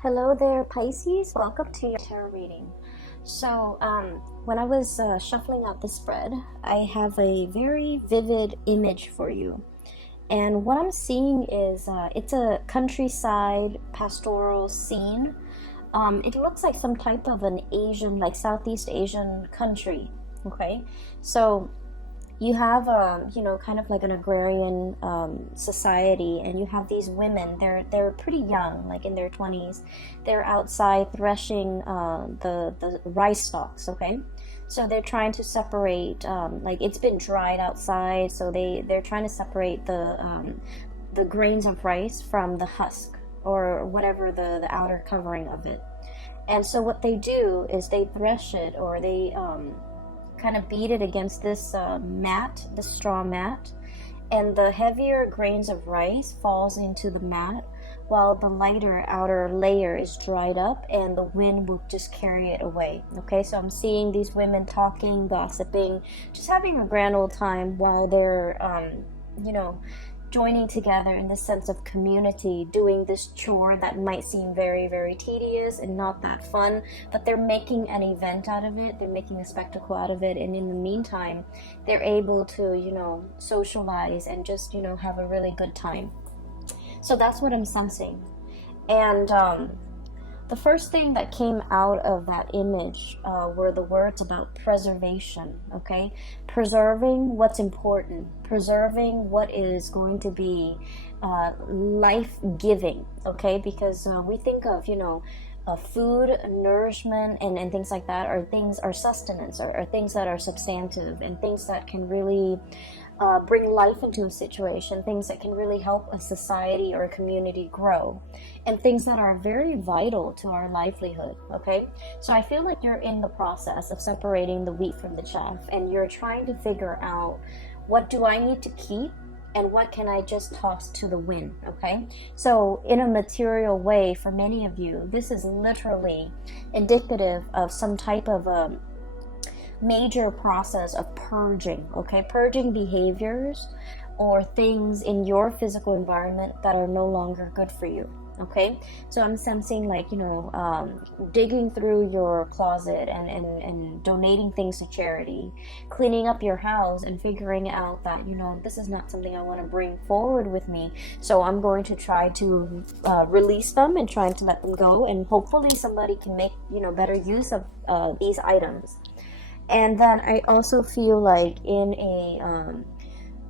Hello there, Pisces. Welcome to your tarot reading. So, when I was shuffling out the spread, I have a very vivid image for you. And what I'm seeing is it's a countryside pastoral scene. It looks like some type of an Asian, like Southeast Asian country. Okay, so you have kind of like an agrarian society, and you have these women. They're pretty young, like in their 20s. They're outside threshing the rice stalks. Okay, so they're trying to separate, like it's been dried outside, so they're trying to separate the grains of rice from the husk, or whatever the outer covering of it. And so what they do is they thresh it, or they kind of beat it against this mat, this straw mat, and the heavier grains of rice falls into the mat, while the lighter outer layer is dried up, and the wind will just carry it away. Okay, so I'm seeing these women talking, gossiping, just having a grand old time while they're joining together in the sense of community, doing this chore that might seem very, very tedious and not that fun, but they're making an event out of it, they're making a spectacle out of it, and in the meantime, they're able to, socialize and just, have a really good time. So that's what I'm sensing. And the first thing that came out of that image were the words about preservation, okay? Preserving what's important, preserving what is going to be life-giving, okay? Because we think of, food, nourishment, and things like that are sustenance, are things that are substantive, and things that can really bring life into a situation, things that can really help a society or a community grow, and things that are very vital to our livelihood, okay? So I feel like you're in the process of separating the wheat from the chaff, and you're trying to figure out, what do I need to keep and what can I just toss to the wind, okay? So in a material way, for many of you, this is literally indicative of some type of a major process of purging, okay? Purging behaviors or things in your physical environment that are no longer good for you, okay? So I'm sensing like, digging through your closet and donating things to charity, cleaning up your house and figuring out that, this is not something I want to bring forward with me. So I'm going to try to release them and trying to let them go. And hopefully somebody can make, better use of these items. And then I also feel like in a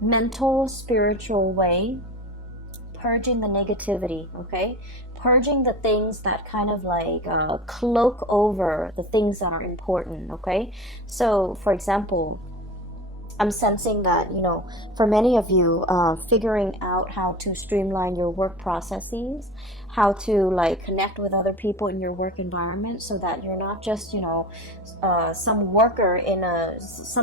mental, spiritual way, purging the negativity, okay? Purging the things that kind of like cloak over the things that are important, okay? So, for example, I'm sensing that, for many of you, figuring out how to streamline your work processes, how to like connect with other people in your work environment, so that you're not just, some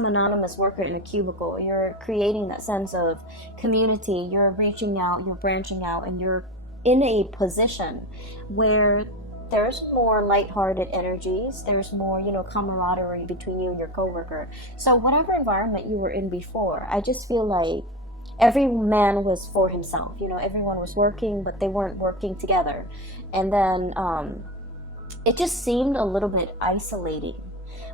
anonymous worker in a cubicle. You're creating that sense of community. You're reaching out, you're branching out, and you're in a position where there's more lighthearted energies, there's more, camaraderie between you and your coworker. So whatever environment you were in before, I just feel like every man was for himself. Everyone was working, but they weren't working together. And then it just seemed a little bit isolating.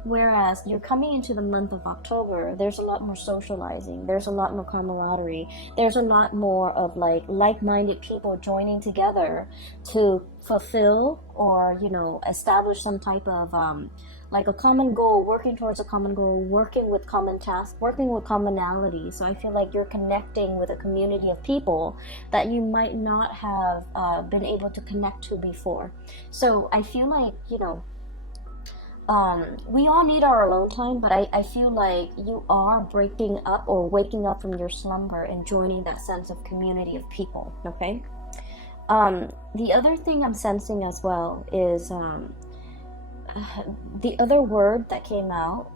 Whereas you're coming into the month of October, there's a lot more socializing, there's a lot more camaraderie, there's a lot more of like-minded people joining together to fulfill or, establish some type of like a common goal, working towards a common goal, working with common tasks, working with commonality. So I feel like you're connecting with a community of people that you might not have been able to connect to before. So I feel like, we all need our alone time, but I feel like you are breaking up or waking up from your slumber and joining that sense of community of people, okay? The other thing I'm sensing as well is the other word that came out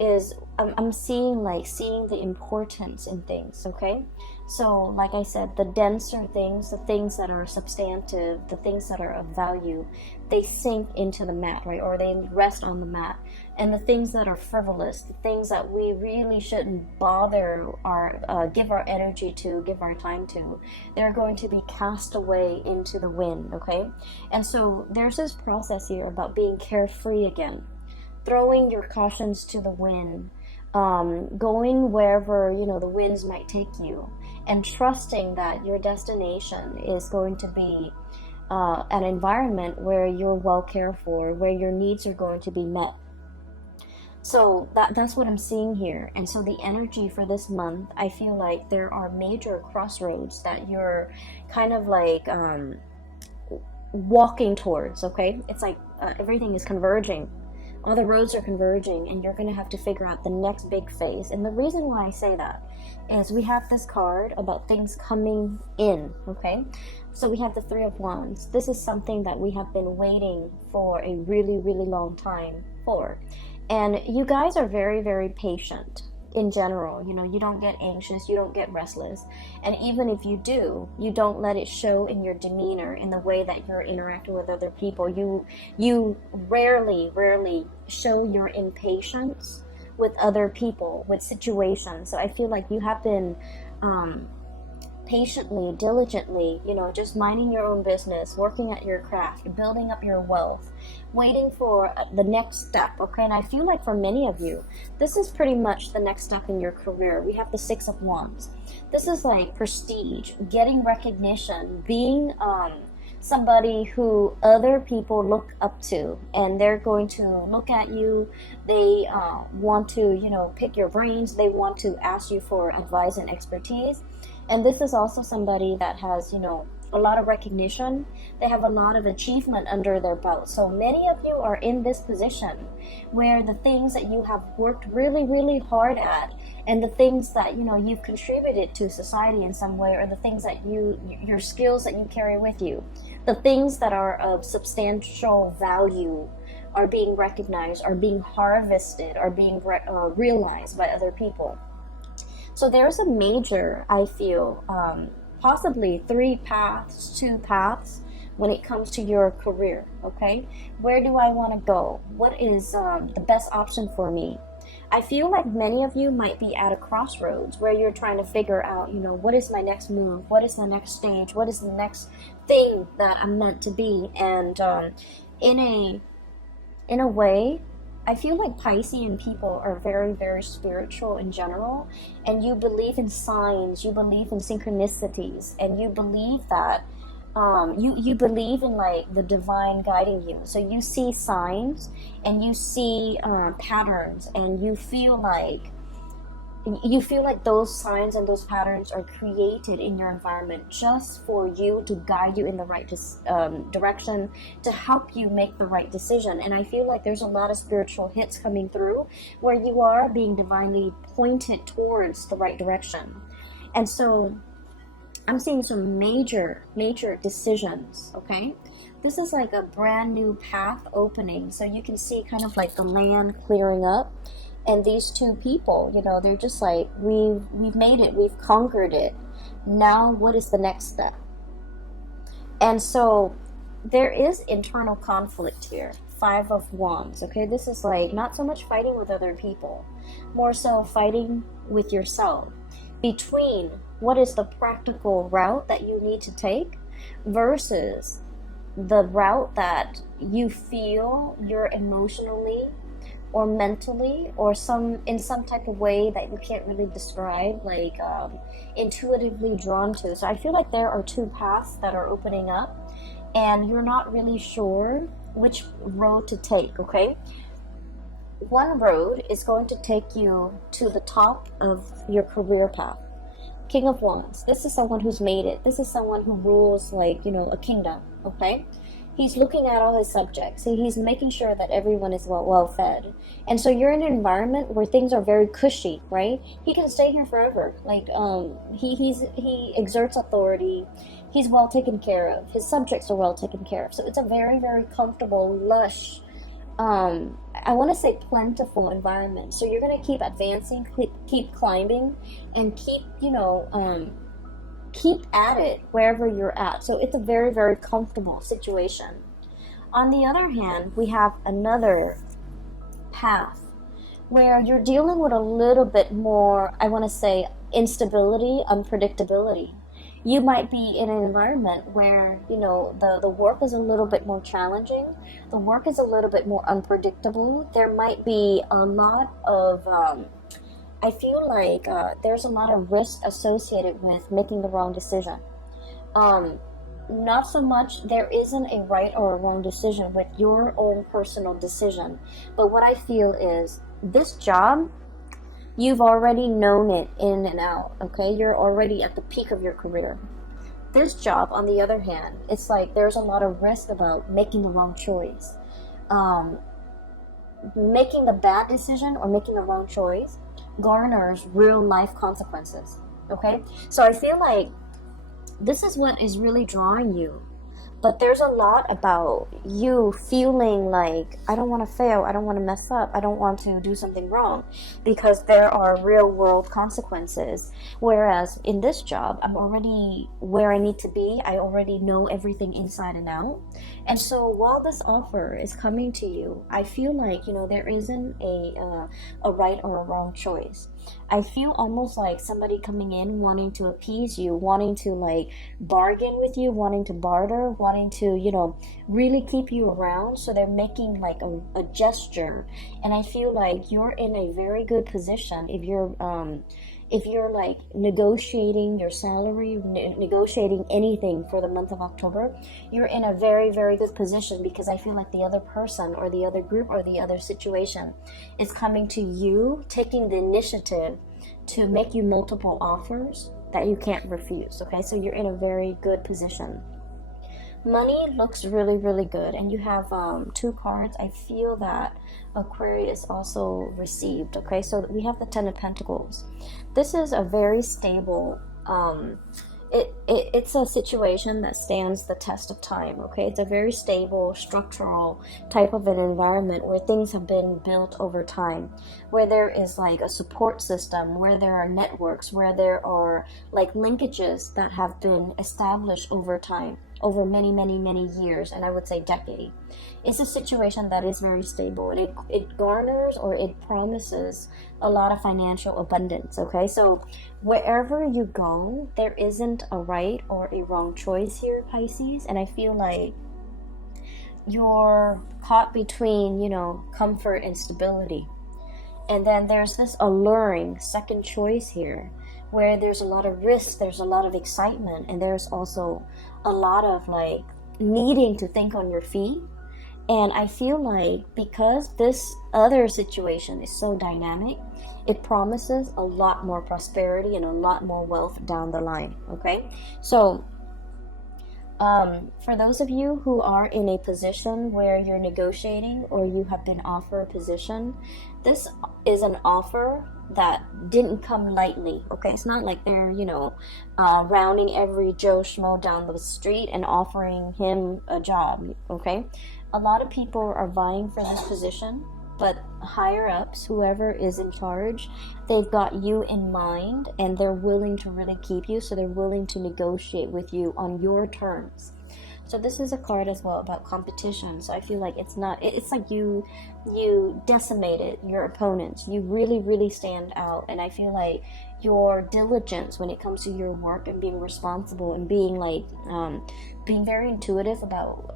is I'm seeing the importance in things, okay? So like I said, the denser things, the things that are substantive, the things that are of value, they sink into the mat, right? Or they rest on the mat. And the things that are frivolous, the things that we really shouldn't bother our give our energy to, give our time to, they're going to be cast away into the wind, okay? And so there's this process here about being carefree again, throwing your cautions to the wind, going wherever the winds might take you, and trusting that your destination is going to be an environment where you're well cared for, where your needs are going to be met. So that's what I'm seeing here. And so the energy for this month, I feel like there are major crossroads that you're kind of like walking towards, okay? It's like everything is converging. All the roads are converging, and you're going to have to figure out the next big phase. And the reason why I say that is we have this card about things coming in, okay? So we have the Three of Wands. This is something that we have been waiting for a really, really long time for. And you guys are very, very patient in general. You don't get anxious, you don't get restless. And even if you do, you don't let it show in your demeanor, in the way that you're interacting with other people. You rarely show your impatience with other people, with situations. So I feel like you have been patiently, diligently, just minding your own business, working at your craft, building up your wealth, waiting for the next step, okay? And I feel like for many of you, this is pretty much the next step in your career. We have the Six of Wands. This is like prestige, getting recognition, being somebody who other people look up to, and they're going to look at you. They want to, pick your brains. They want to ask you for advice and expertise. And this is also somebody that has, a lot of recognition. They have a lot of achievement under their belt. So many of you are in this position where the things that you have worked really, really hard at, and the things that, you've contributed to society in some way, or the things that your skills that you carry with you, the things that are of substantial value are being recognized, are being harvested, are being realized by other people. So there's a major, I feel, possibly 3 paths, 2 paths when it comes to your career, okay? Where do I want to go? What is the best option for me? I feel like many of you might be at a crossroads where you're trying to figure out, what is my next move? What is the next stage? What is the next thing that I'm meant to be? And in a way, I feel like Piscean people are very, very spiritual in general, and you believe in signs, you believe in synchronicities, and you believe that you believe in like the divine guiding you. So you see signs and you see patterns, and you feel like those signs and those patterns are created in your environment just for you, to guide you in the right direction, to help you make the right decision. And I feel like there's a lot of spiritual hits coming through where you are being divinely pointed towards the right direction. And so I'm seeing some major decisions, okay? This is like a brand new path opening. So you can see kind of like the land clearing up. And these two people, they're just like, we've made it, we've conquered it. Now, what is the next step? And so there is internal conflict here. 5 of Wands, okay? This is like not so much fighting with other people, more so fighting with yourself, between what is the practical route that you need to take versus the route that you feel you're emotionally or mentally, or in some type of way that you can't really describe, like intuitively drawn to. So I feel like there are 2 paths that are opening up, and you're not really sure which road to take, okay? One road is going to take you to the top of your career path. King of Wands, this is someone who's made it. This is someone who rules like, a kingdom, okay? He's looking at all his subjects. He's making sure that everyone is well fed. And so you're in an environment where things are very cushy, right? He can stay here forever. Like he exerts authority. He's well taken care of. His subjects are well taken care of. So it's a very, very comfortable, lush I want to say plentiful environment. So you're going to keep advancing, keep climbing, and keep, keep at it wherever you're at. So it's a very, very comfortable situation. On the other hand, we have another path where you're dealing with a little bit more, I want to say, instability, unpredictability. You might be in an environment where, the work is a little bit more challenging. The work is a little bit more unpredictable. There might be a lot of, I feel like there's a lot of risk associated with making the wrong decision. Not so much, there isn't a right or a wrong decision with your own personal decision. But what I feel is this job, you've already known it in and out, okay? You're already at the peak of your career. This job, on the other hand, it's like there's a lot of risk about making the wrong choice. Making the bad decision or making the wrong choice garners real life consequences, okay? So I feel like this is what is really drawing you. But there's a lot about you feeling like, I don't want to fail, I don't want to mess up, I don't want to do something wrong, because there are real world consequences. Whereas in this job, I'm already where I need to be. I already know everything inside and out. And so while this offer is coming to you, I feel like, there isn't a right or a wrong choice. I feel almost like somebody coming in wanting to appease you, wanting to like bargain with you, wanting to barter, wanting to, really keep you around. So they're making like a gesture. And I feel like you're in a very good position if you're like negotiating your salary, negotiating anything for the month of October, you're in a very, very good position, because I feel like the other person or the other group or the other situation is coming to you, taking the initiative to make you multiple offers that you can't refuse, okay? So you're in a very good position. Money looks really, really good, and you have 2 cards. I feel that Aquarius also received, okay? So we have the 10 of Pentacles. This is a very stable, it's a situation that stands the test of time, okay? It's a very stable, structural type of an environment where things have been built over time, where there is like a support system, where there are networks, where there are like linkages that have been established over time, over many, many, many years, and I would say decade. It's a situation that is very stable, and it garners or it promises a lot of financial abundance, okay? So wherever you go, there isn't a right or a wrong choice here, Pisces, and I feel like you're caught between, comfort and stability. And then there's this alluring second choice here, where there's a lot of risk, there's a lot of excitement, and there's also a lot of like needing to think on your feet. And I feel like because this other situation is so dynamic, it promises a lot more prosperity and a lot more wealth down the line, okay? So for those of you who are in a position where you're negotiating or you have been offered a position, this is an offer that didn't come lightly, okay? It's not like they're, rounding every Joe Schmo down the street and offering him a job, okay? A lot of people are vying for this position, but higher ups, whoever is in charge, they've got you in mind, and they're willing to really keep you, so they're willing to negotiate with you on your terms. So this is a card as well about competition. So I feel like it's like you decimated your opponents. You really, really stand out. And I feel like your diligence when it comes to your work and being responsible and being like, being very intuitive about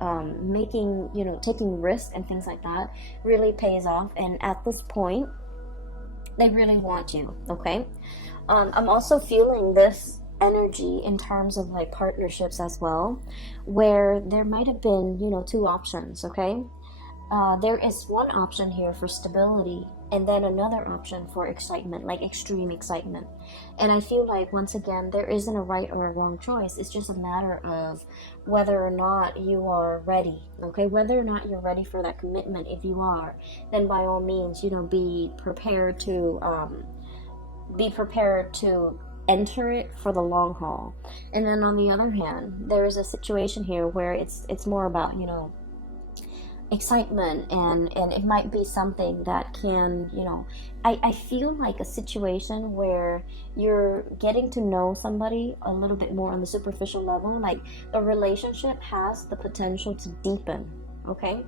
taking risks and things like that really pays off. And at this point, they really want you, okay? I'm also feeling this energy in terms of like partnerships as well, where there might have been 2 options, okay? There is one option here for stability, and then another option for excitement, like extreme excitement. And I feel like once again there isn't a right or a wrong choice. It's just a matter of whether or not you are ready, okay? Whether or not you're ready for that commitment. If you are, then by all means, be prepared to enter it for the long haul. And then on the other hand, there is a situation here where it's more about excitement, and it might be something that can, I feel like a situation where you're getting to know somebody a little bit more on the superficial level, like the relationship has the potential to deepen, okay?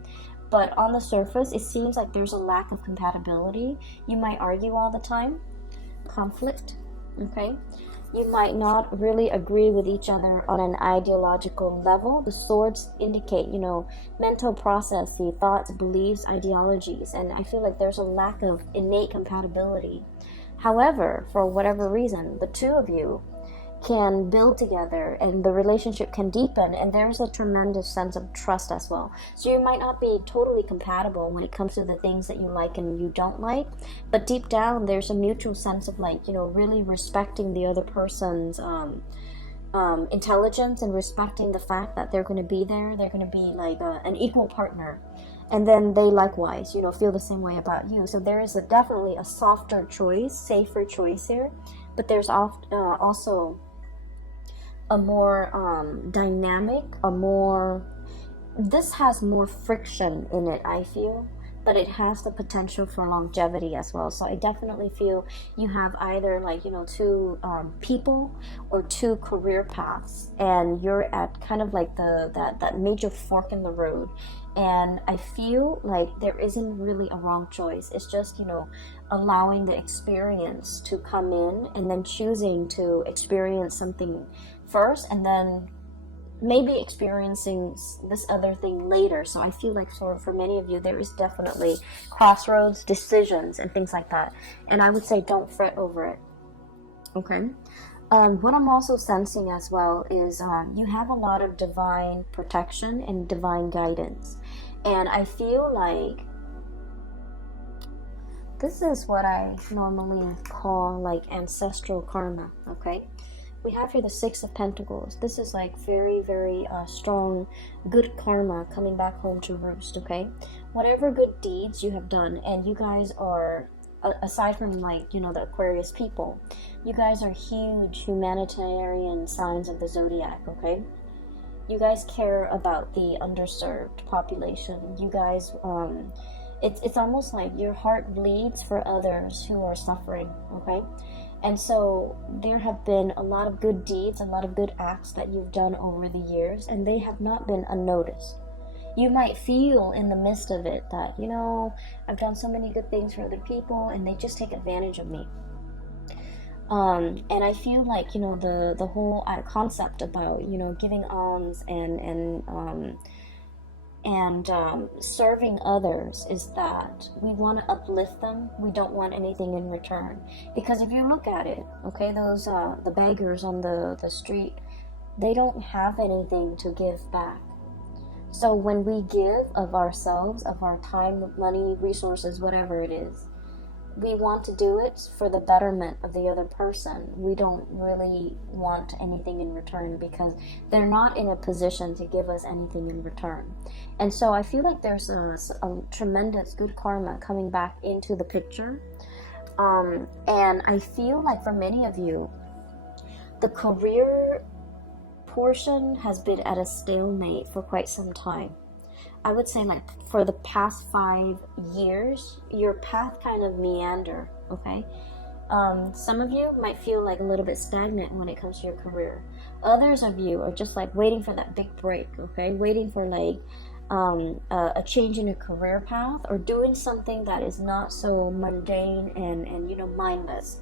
But on the surface, it seems like there's a lack of compatibility. You might argue all the time, conflict, okay? You might not really agree with each other on an ideological level. The swords indicate, mental processes, thoughts, beliefs, ideologies, and I feel like there's a lack of innate compatibility. However, for whatever reason, the two of you can build together and the relationship can deepen, and there's a tremendous sense of trust as well. So you might not be totally compatible when it comes to the things that you like and you don't like, but deep down there's a mutual sense of really respecting the other person's intelligence, and respecting the fact that they're going to be there. They're going to be like an equal partner, and then they likewise feel the same way about you. So there is definitely a softer choice, safer choice here, but there's also a more dynamic, this has more friction in it, I feel, but it has the potential for longevity as well. So I definitely feel you have either two people or two career paths, and you're at kind of like that major fork in the road. And I feel like there isn't really a wrong choice. It's just, allowing the experience to come in, and then choosing to experience something first, and then maybe experiencing this other thing later. So I feel like for many of you, there is definitely crossroads, decisions, and things like that. And I would say don't fret over it. Okay. What I'm also sensing as well is you have a lot of divine protection and divine guidance. And I feel like this is what I normally call like ancestral karma, okay? We have here the Six of Pentacles. This is like very, very strong, good karma coming back home to roost, okay? Whatever good deeds you have done, and you guys are, aside from the Aquarius people, you guys are huge humanitarian signs of the zodiac, okay? You guys care about the underserved population. You guys, it's almost like your heart bleeds for others who are suffering, okay? And so there have been a lot of good deeds, a lot of good acts that you've done over the years, and they have not been unnoticed. You might feel in the midst of it that, I've done so many good things for other people and they just take advantage of me. And I feel like, the whole concept about, giving alms and serving others is that we want to uplift them. We don't want anything in return. Because if you look at it, okay, those the beggars on the street, they don't have anything to give back. So when we give of ourselves, of our time, money, resources, whatever it is, we want to do it for the betterment of the other person. We don't really want anything in return because they're not in a position to give us anything in return. And so I feel like there's a tremendous good karma coming back into the picture. And I feel like for many of you, the career portion has been at a stalemate for quite some time. I would say like for the past 5 years, your path kind of meander, okay? Some of you might feel like a little bit stagnant when it comes to your career. Others of you are just like waiting for that big break, okay? Waiting for like a change in your career path, or doing something that is not so mundane and mindless.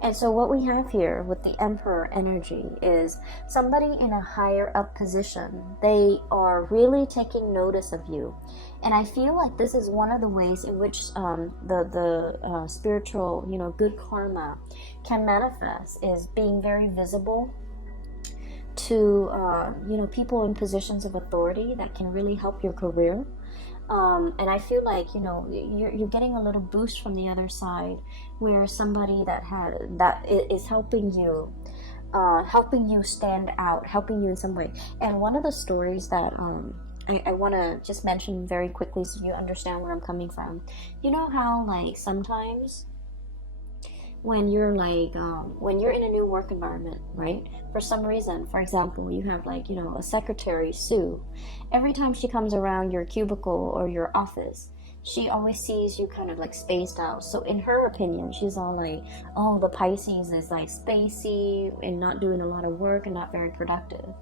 And so what we have here with the Emperor energy is somebody in a higher up position. They are really taking notice of you. And I feel like this is one of the ways in which the spiritual, good karma can manifest, is being very visible to, people in positions of authority that can really help your career. And I feel like, you're getting a little boost from the other side, where somebody that is helping you stand out, helping you in some way. And one of the stories that I want to just mention very quickly so you understand where I'm coming from. You know how like sometimes when you're like when you're in a new work environment, right? For some reason, for example, you have like, you know, a secretary, Sue. Every time she comes around your cubicle or your office, she always sees you kind of like spaced out. So in her opinion, she's all like, oh, the Pisces is like spacey and not doing a lot of work and not very productive.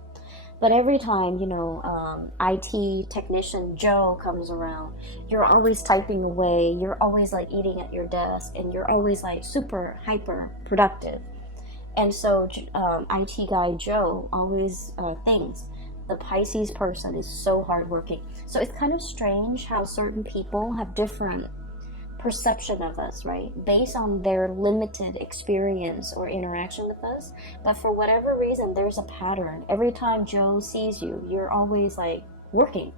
But every time, you know, IT technician Joe comes around, you're always typing away, you're always like eating at your desk, and you're always like super hyper productive. And so IT guy Joe always thinks the Pisces person is so hardworking. So it's kind of strange how certain people have different perception of us, right, based on their limited experience or interaction with us. But for whatever reason, there's a pattern. Every time Joe sees you, you're always like working,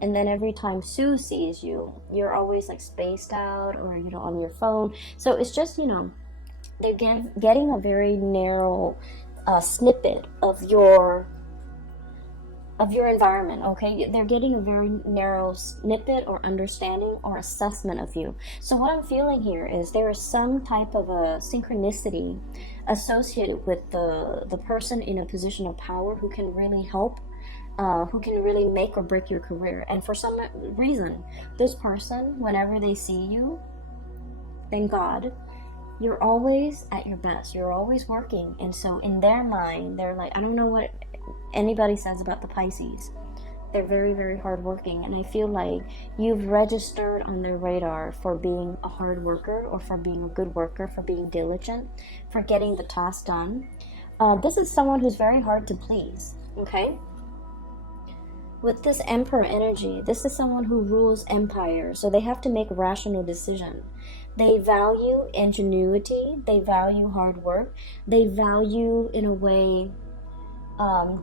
and then every time Sue sees you, you're always like spaced out or, you know, on your phone. So it's just, you know, they're getting a very narrow snippet of your environment, okay? They're getting a very narrow snippet or understanding or assessment of you. So what I'm feeling here is there is some type of a synchronicity associated with the person in a position of power who can really help, who can really make or break your career. And for some reason, this person, whenever they see you, thank God, you're always at your best. You're always working. And so in their mind, they're like, I don't know what anybody says about the Pisces. They're very, very hardworking. And I feel like you've registered on their radar for being a hard worker, or for being a good worker, for being diligent, for getting the task done. This is someone who's very hard to please, okay? With this Emperor energy, this is someone who rules empire, so they have to make rational decisions. They value ingenuity, they value hard work, they value, in a way,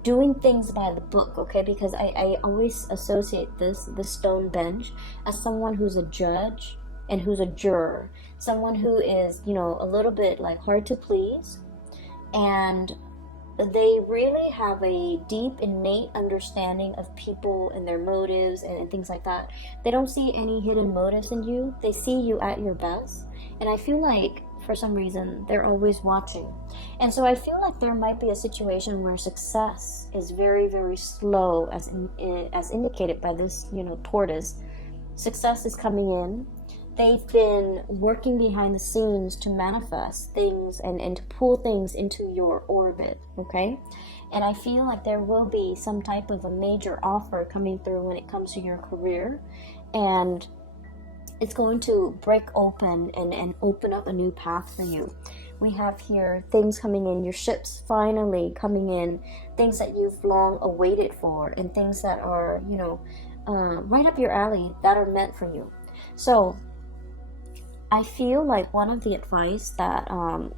doing things by the book, okay? Because I always associate this stone bench as someone who's a judge and who's a juror. Someone who is, you know, a little bit like hard to please, and they really have a deep innate understanding of people and their motives and things like that. They don't see any hidden motives in you. They see you at your best. And I feel like for some reason they're always watching. And so I feel like there might be a situation where success is very, very slow, as indicated by this, you know, tortoise. Success is coming in. They've been working behind the scenes to manifest things and to pull things into your orbit, okay? And I feel like there will be some type of a major offer coming through when it comes to your career, and it's going to break open and open up a new path for you. We have here things coming in, your ships finally coming in, things that you've long awaited for, and things that are, you know, right up your alley, that are meant for you. So I feel like one of the advice that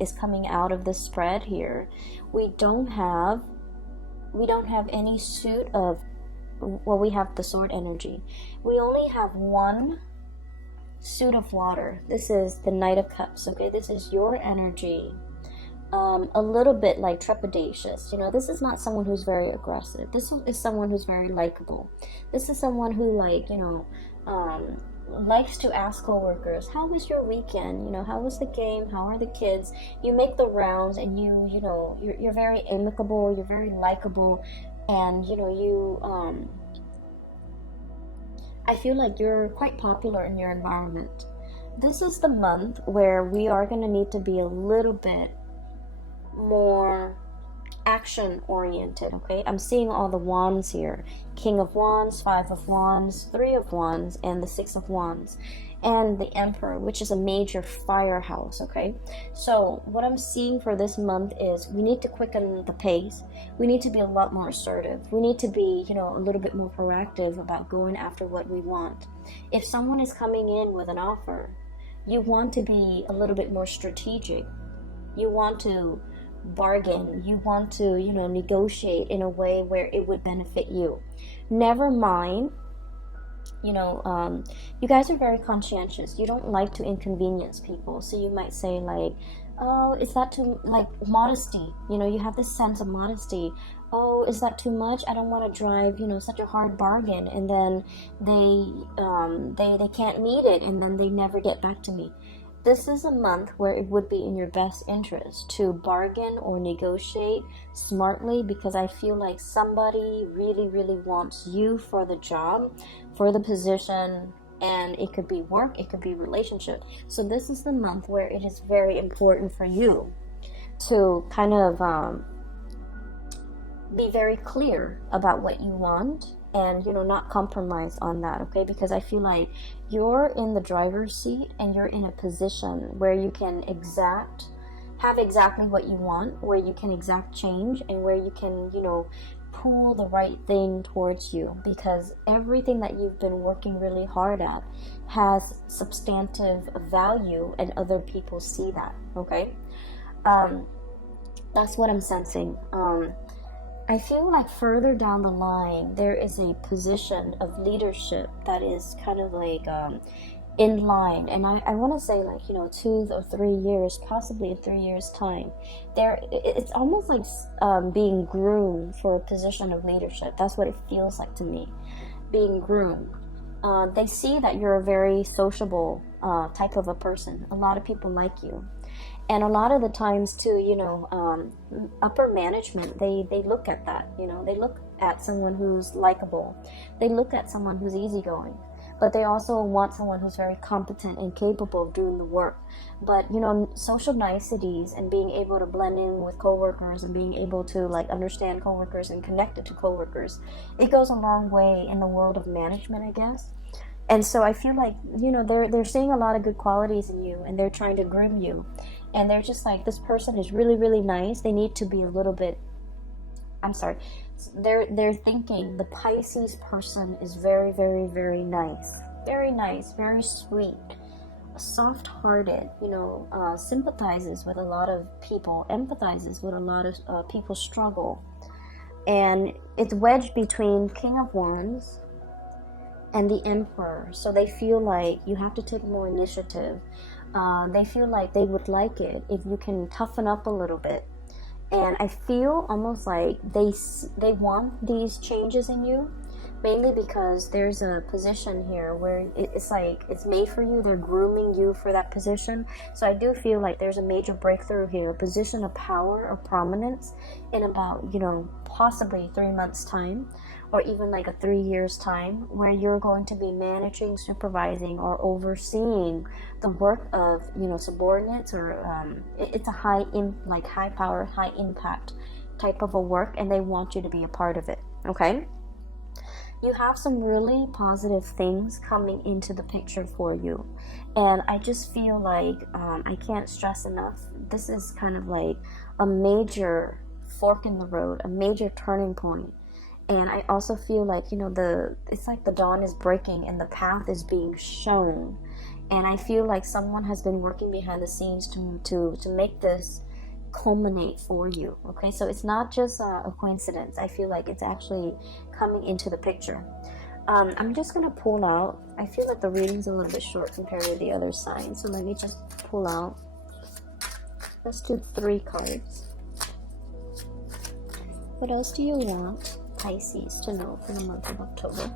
is coming out of this spread here, we don't have any suit of, well, we have the sword energy. We only have one suit of water. This is the Knight of Cups, okay? This is your energy. A little bit like trepidatious. You know, this is not someone who's very aggressive. This is someone who's very likable. This is someone who, like, you know, likes to ask coworkers, how was your weekend? You know, how was the game? How are the kids? You make the rounds, and you know, you're very amicable, you're very likable, and, you know, I feel like you're quite popular in your environment. This is the month where we are going to need to be a little bit more action oriented, okay? I'm seeing all the wands here. King of Wands, Five of Wands, Three of Wands, and the Six of Wands. And the Emperor, which is a major firehouse, okay? So what I'm seeing for this month is we need to quicken the pace. We need to be a lot more assertive. We need to be, you know, a little bit more proactive about going after what we want. If someone is coming in with an offer, you want to be a little bit more strategic. You want to bargain. You want to, you know, negotiate in a way where it would benefit you. Never mind, you know, you guys are very conscientious. You don't like to inconvenience people. So you might say like, oh, is that too, like, modesty? You know, you have this sense of modesty. Oh, is that too much? I don't want to drive, you know, such a hard bargain. And then they can't meet it, and then they never get back to me. this is a month where it would be in your best interest to bargain or negotiate smartly, because I feel like somebody really, really wants you for the job, for the position, and it could be work, it could be relationship. So this is the month where it is very important for you to kind of be very clear about what you want, and not compromise on that, okay? Because I feel like you're in the driver's seat and you're in a position where you can have exactly what you want, where you can exact change, and where you can pull the right thing towards you, because everything that you've been working really hard at has substantive value and other people see that, okay? That's what I'm sensing. I feel like further down the line, there is a position of leadership that is kind of like in line. And I want to say 2 or 3 years, possibly in 3 years' time. It's almost like being groomed for a position of leadership. That's what it feels like to me, being groomed. They see that you're a very sociable type of a person. A lot of people like you. And a lot of the times too, upper management, they look at that, they look at someone who's likable. They look at someone who's easygoing, but they also want someone who's very competent and capable of doing the work. But, social niceties and being able to blend in with coworkers and being able to understand coworkers and connect it to coworkers, it goes a long way in the world of management, I guess. And so I feel like, they're seeing a lot of good qualities in you, and they're trying to groom you. And they're just like, this person is really, really nice. They need to be a little bit, they're thinking the Pisces person is very, very, very nice. Very nice, very sweet, soft-hearted, sympathizes with a lot of people, empathizes with a lot of people's struggle. And it's wedged between King of Wands and the Emperor. So they feel like you have to take more initiative. They feel like they would like it if you can toughen up a little bit. And I feel almost like they want these changes in you, mainly because there's a position here where it's like it's made for you. They're grooming you for that position. So I do feel like there's a major breakthrough here, a position of power or prominence in about, possibly 3 months' time, or even a 3 years' time, where you're going to be managing, supervising, or overseeing the work of, subordinates, or it's a high power, high impact type of a work, and they want you to be a part of it, okay? You have some really positive things coming into the picture for you. And I just feel like, I can't stress enough, this is kind of like a major fork in the road, a major turning point. And I also feel like, it's like the dawn is breaking and the path is being shown. And I feel like someone has been working behind the scenes to make this culminate for you, okay? So it's not just a coincidence. I feel like it's actually coming into the picture. I'm just going to pull out. I feel like the reading's a little bit short compared with the other signs. So let me just pull out. Let's do 3 cards. What else do you want Pisces to know for the month of October?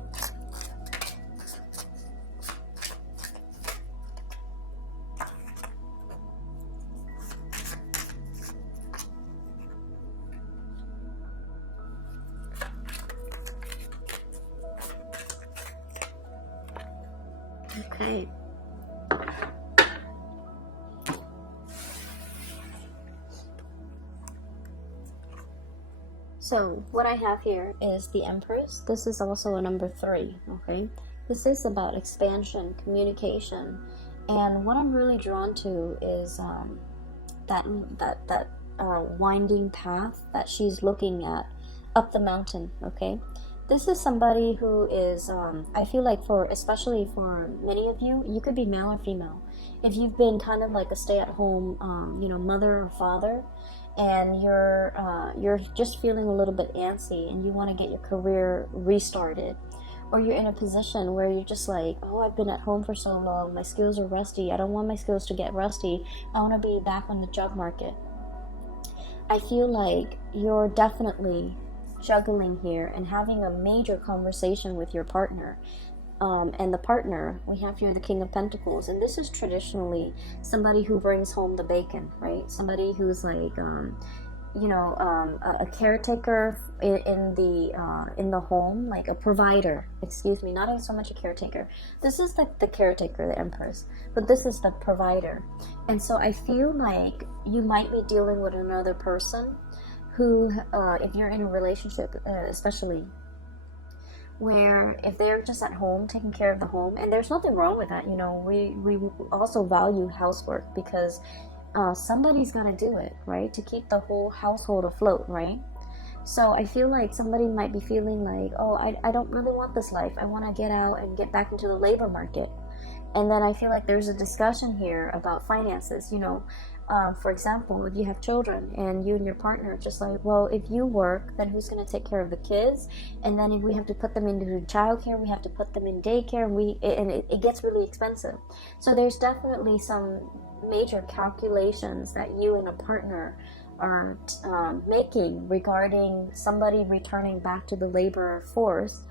Okay. So what I have here is the Empress. This is also a number 3, okay? This is about expansion, communication, and what I'm really drawn to is that winding path that she's looking at up the mountain, okay? This is somebody who is, I feel like especially for many of you, you could be male or female. If you've been kind of like a stay-at-home, mother or father, and you're just feeling a little bit antsy and you want to get your career restarted, or you're in a position where you're just like, oh, I've been at home for so long, my skills are rusty, I don't want my skills to get rusty, I want to be back on the job market. I feel like you're definitely juggling here and having a major conversation with your partner. And the partner, we have here the King of Pentacles, and this is traditionally somebody who brings home the bacon, right? Somebody who's like, a caretaker in the home, like a provider. Excuse me, not so much a caretaker. This is like the caretaker, the Empress, but this is the provider. And so I feel like you might be dealing with another person who, if you're in a relationship, especially, where if they're just at home taking care of the home, and there's nothing wrong with that, we also value housework, because somebody's got to do it, right, to keep the whole household afloat, right? So I feel like somebody might be feeling like, oh, I don't really want this life, I want to get out and get back into the labor market. And then I feel like there's a discussion here about finances. For example, if you have children and you and your partner are just like, well, if you work, then who's going to take care of the kids? And then if we have to put them into childcare, we have to put them in daycare, and it gets really expensive. So there's definitely some major calculations that you and a partner are making regarding somebody returning back to the labor force,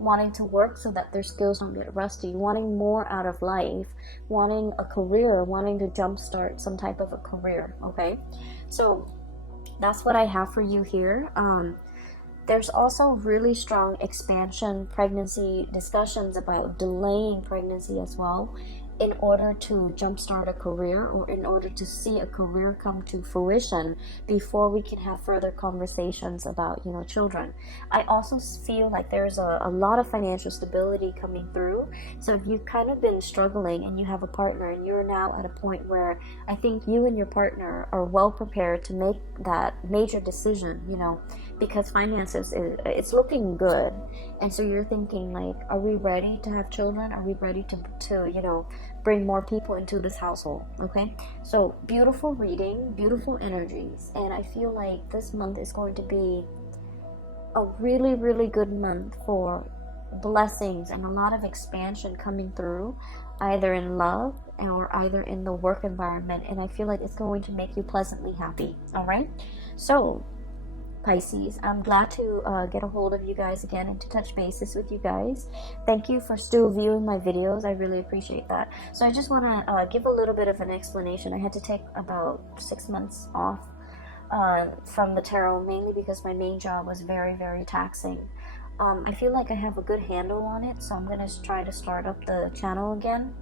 wanting to work so that their skills don't get rusty, wanting more out of life, wanting a career, wanting to jumpstart some type of a career. Okay, so that's what I have for you here. There's also really strong expansion pregnancy discussions about delaying pregnancy as well, in order to jumpstart a career, or in order to see a career come to fruition before we can have further conversations about, children. I also feel like there's a lot of financial stability coming through. So if you've kind of been struggling and you have a partner, and you're now at a point where I think you and your partner are well prepared to make that major decision, because finances, it's looking good. And so you're thinking like, are we ready to have children? Are we ready to bring more people into this household? Okay, so beautiful reading, beautiful energies, and I feel like this month is going to be a really, really good month for blessings and a lot of expansion coming through, either in love or either in the work environment, and I feel like it's going to make you pleasantly happy. All right, so Pisces, I'm glad to get a hold of you guys again and to touch bases with you guys. Thank you for still viewing my videos. I really appreciate that. So I just want to give a little bit of an explanation. I had to take about 6 months off from the tarot, mainly because my main job was very, very taxing. I feel like I have a good handle on it, so I'm going to try to start up the channel again.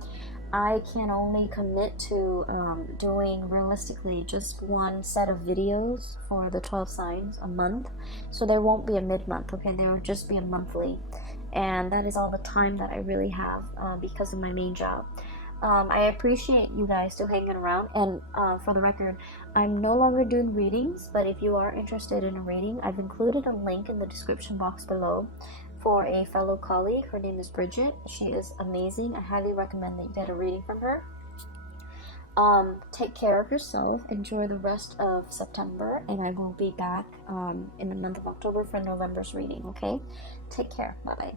I can only commit to doing realistically just one set of videos for the 12 signs a month. So there won't be a mid-month, okay? There will just be a monthly. And that is all the time that I really have because of my main job. I appreciate you guys still hanging around. And for the record, I'm no longer doing readings, but if you are interested in a reading, I've included a link in the description box below for a fellow colleague. Her name is Bridget. She is amazing. I highly recommend that you get a reading from her. Take care of yourself. Enjoy the rest of September, and I will be back in the month of October for November's reading. Okay, take care. Bye bye.